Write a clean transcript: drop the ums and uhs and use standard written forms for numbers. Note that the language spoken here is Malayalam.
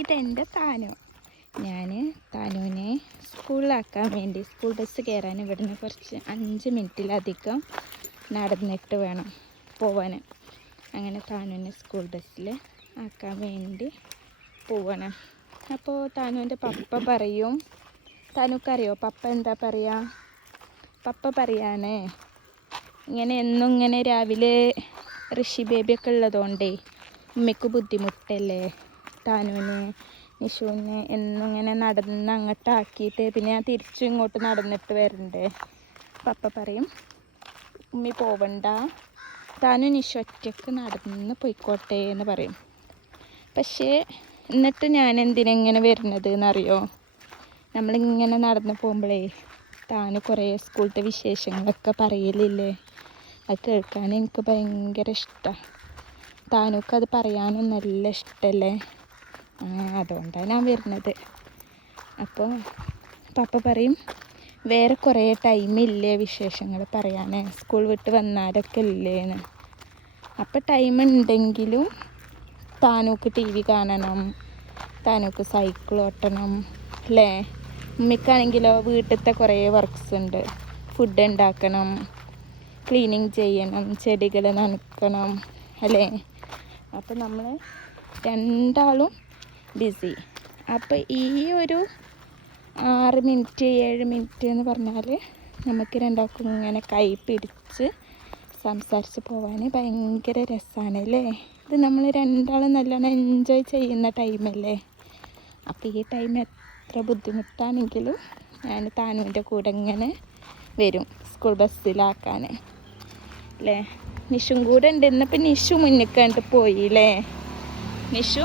ഇതെൻ്റെ താനു. ഞാൻ താനുവിനെ സ്കൂളിലാക്കാൻ വേണ്ടി സ്കൂൾ ബസ് കയറാൻ ഇവിടുന്ന് കുറച്ച് 5 മിനിറ്റിലധികം നടന്നിട്ട് വേണം പോവാൻ. അങ്ങനെ താനുവിനെ സ്കൂൾ ബസ്സിൽ ആക്കാൻ വേണ്ടി പോവണം. അപ്പോൾ താനുവിൻ്റെ പപ്പ പറയും, താനുക്കറിയോ പപ്പ എന്താ പറയുക? പപ്പ പറയാനേ ഇങ്ങനെ എന്നും ഇങ്ങനെ രാവിലെ ഋഷി ബേബിയൊക്കെ ഉള്ളതുകൊണ്ടേ ഉമ്മയ്ക്ക് ബുദ്ധിമുട്ടല്ലേ താനുവിന് നിഷുവിന് എന്നും ഇങ്ങനെ നടന്ന് അങ്ങോട്ടാക്കിയിട്ട് പിന്നെ ഞാൻ തിരിച്ചു ഇങ്ങോട്ട് നടന്നിട്ട് വരണ്ടേ. പപ്പ പറയും ഉമ്മി പോവണ്ട, താനു നിഷു ഒറ്റയ്ക്ക് നടന്ന് പോയിക്കോട്ടെ എന്ന് പറയും. പക്ഷേ എന്നിട്ട് ഞാൻ എന്തിനെങ്ങനെ വരുന്നത് എന്നറിയോ? നമ്മളിങ്ങനെ നടന്ന് പോകുമ്പോഴേ താന് കുറേ സ്കൂളത്തെ വിശേഷങ്ങളൊക്കെ പറയലില്ലേ, അത് കേൾക്കാൻ എനിക്ക് ഭയങ്കര ഇഷ്ടമാണ്. താനുക്ക് അത് പറയാനും നല്ല ഇഷ്ടമല്ലേ, അതുകൊണ്ടാണ് ഞാൻ വരുന്നത്. അപ്പോൾ പപ്പ പറയും വേറെ കുറേ ടൈമില്ലേ വിശേഷങ്ങൾ പറയാൻ, സ്കൂൾ വിട്ട് വന്നാലൊക്കെ ഇല്ലേന്ന്. അപ്പോൾ ടൈം ഉണ്ടെങ്കിലും താനുക്ക് TV കാണണം, താനുക്ക് സൈക്കിൾ ഓട്ടണം അല്ലേ. ഉമ്മയ്ക്കാണെങ്കിലോ വീട്ടിലത്തെ കുറേ വർക്ക്സ് ഉണ്ട്, ഫുഡ് ഉണ്ടാക്കണം, ക്ലീനിങ് ചെയ്യണം, ചെടികൾ നനക്കണം അല്ലേ. അപ്പോൾ നമ്മൾ രണ്ടാളും ബിസി. അപ്പോൾ ഈ ഒരു 6 മിനിറ്റ് 7 മിനിറ്റ് എന്ന് പറഞ്ഞാൽ നമുക്ക് രണ്ടാൾക്കും ഇങ്ങനെ കൈ പിടിച്ച് സംസാരിച്ച് പോകാൻ ഭയങ്കര രസമാണ് അല്ലേ. ഇത് നമ്മൾ രണ്ടാളും നല്ലോണം എൻജോയ് ചെയ്യുന്ന ടൈമല്ലേ. അപ്പോൾ ഈ ടൈം എത്ര ബുദ്ധിമുട്ടാണെങ്കിലും ഞാൻ താനുവിൻ്റെ കൂടെ ഇങ്ങനെ വരും സ്കൂൾ ബസ്സിലാക്കാൻ അല്ലേ. നിഷും കൂടെ ഉണ്ട്. ഇന്നിപ്പോൾ നിഷു മുന്നിൽ കണ്ട് പോയില്ലേ. നിഷു